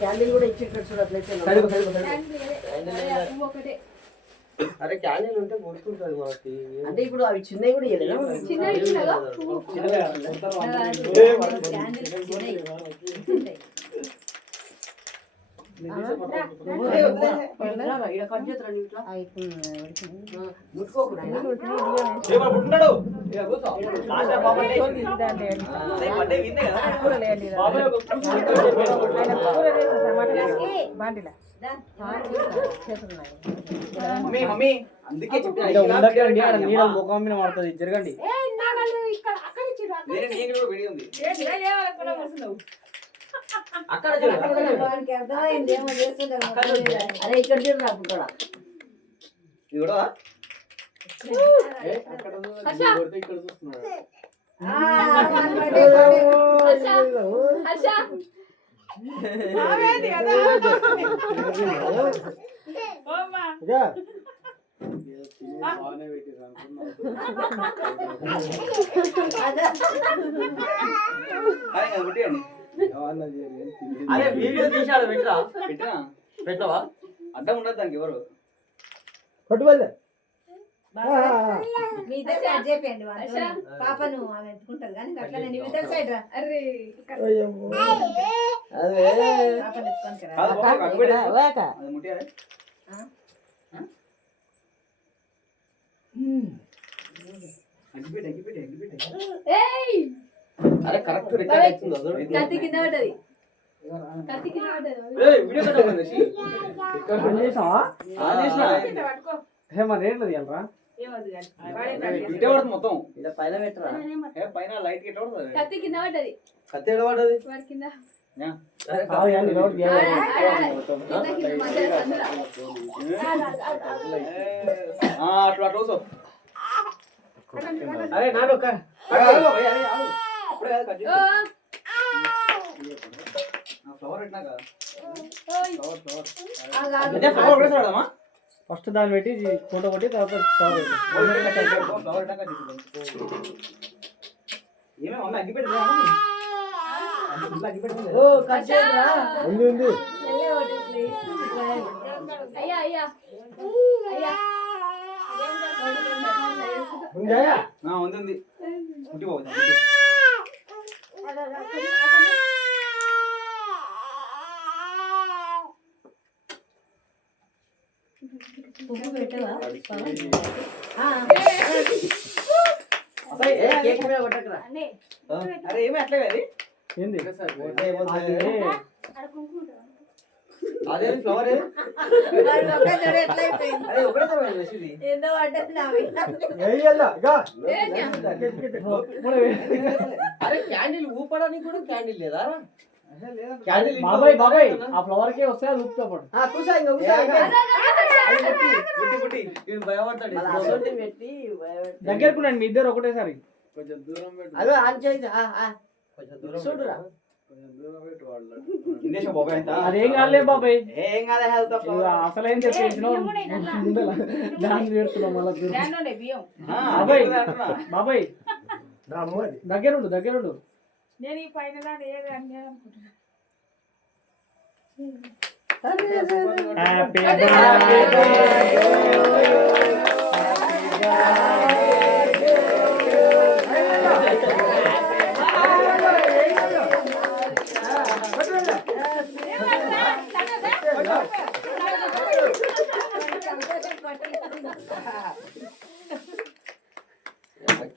Candle కూడా ఇచ్చేటట్టు చూడట్లయితే అరే క్యాండిల్ ఉంటే కొడుతుంటది మనకి. అంటే ఇప్పుడు అవి చిన్నవి కూడా ఇవ్వలేదా? ముఖం మీద పడుతుంది. జరగండి అక్కడ అరే ఇక్కడ చూడరా అరే వీడియో తీసాడు పెట్టరా పెట్టవా అడ్డం ఉండదు దానికి ఎవరు పట్టుకోలే పాపను ఎత్తుకుంటది కానీ అట్లా సైడ్ అరే కరెక్ట్ రికార్డ్ అవుతుంది. కత్తి కింద పడ్డది. మొత్తం పైన పెట్టరా పైన లైట్ కత్తి కింద పడ్డది. కత్తి ఎడ పడ్డది కింద అట్లా అట్లా అరే నాడు ఫస్ట్ దాన్ని పెట్టి ఫోటో కొట్టి తర్వాత ఉంది అరే ఏమి అట్లే ఏంది అదే ఫ్లవర్ అరే క్యాండిల్ ఊపడానికి కూడా క్యాండిల్ లేదా? బాబాయ్ బాబాయ్ ఆ ఫ్లవర్ కే వస్తే అది ఊపుతా పడు భయపడతాడు. దగ్గరకున్నాండి మీ ఇద్దరు ఒకటేసారి కొంచెం దూరం అదే ఆన్ చేయి కొంచెం దూరం చూడురా అదేం కాలే బాబాయ్ ఏం కాలే అసలేం చెప్పేసినావు దాన్ని పెడుతున్నావు మళ్ళీ బాబాయ్ బాబాయ్ దగ్గరుండు దగ్గరుండు నేను ఈ పైన ఏది అన్నీ అనుకుంటున్నా. హ్యాపీ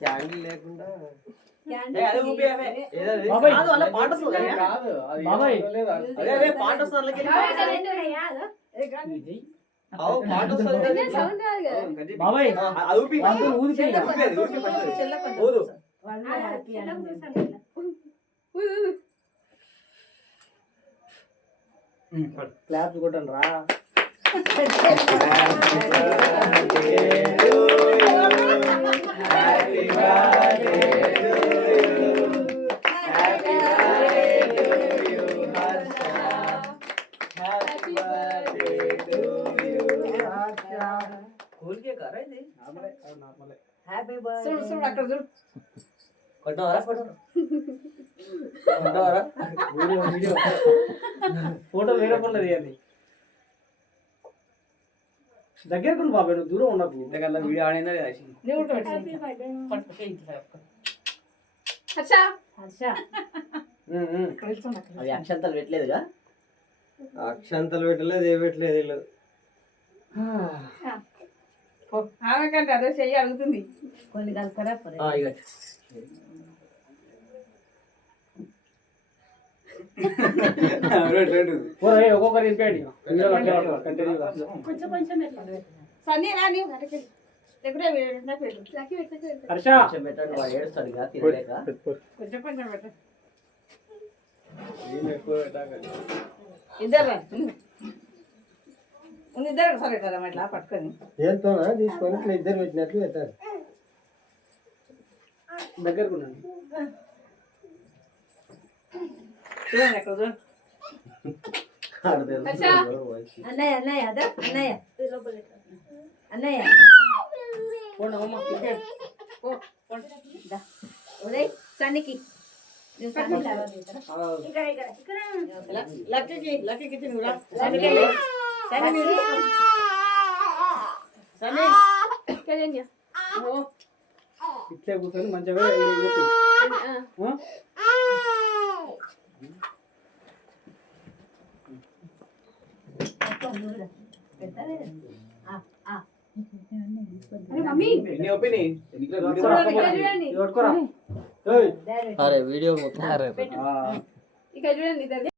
క్యాండిల్ లేకుండా క్లాప్స్ కొట్టండి రా. చూడు అక్కడ చూడు కొట్టవరా కొట్టవరా వీడియో ఫోటో వేరే ఫోన్లో తీయాలి. దగ్గరకు బాబాయ్, నువ్వు దూరం ఉండకు. ఇంతకల్లా వీడియో ఆడిందా లేదా? హర్ష హర్ష అది అక్షంతలు పెట్టలేదుగా. అక్షంతలు పెట్టలేదు, ఏ పెట్టలేదు వీళ్ళు. ఆమె కంటే అదే చెయ్యి అడుగుతుంది. కొన్ని కలుపుకరా ఇక ఒక్కొక్కరు ఇంపేయండి. సన్నీ రా నీవు హర్ష కొంచెం పెట్టండి, వాడు ఏడుస్తాడు ఇక తినలేక. కొంచెం కొంచెం పెట్ట ఏం ఎక్కువ పెట్టాకండి. ఇద్దరు ఇద్దరు సరే కదా ఇట్లా పట్టుకొని దేంతోనా తీసుకొని ఇట్లా ఇద్దరు పెట్టినట్లు పెట్టారు. దగ్గరకు ఉండండి. చూడండి ఎక్కడ చూడండి. ఆడు తెలుసు. అన్నయ్య అన్నయ్య అదా అన్నయ్య అన్నయ్య పోండి అమ్మ, క్రికెట్. ఉదయ్ సన్నికి లక్కీకి లక్కీకి తినురా సన్నీ ఇట్లే కూర్చొని మంచిగా చెప్పు. అరే వీడియో మొత్తం ఇక చూడండి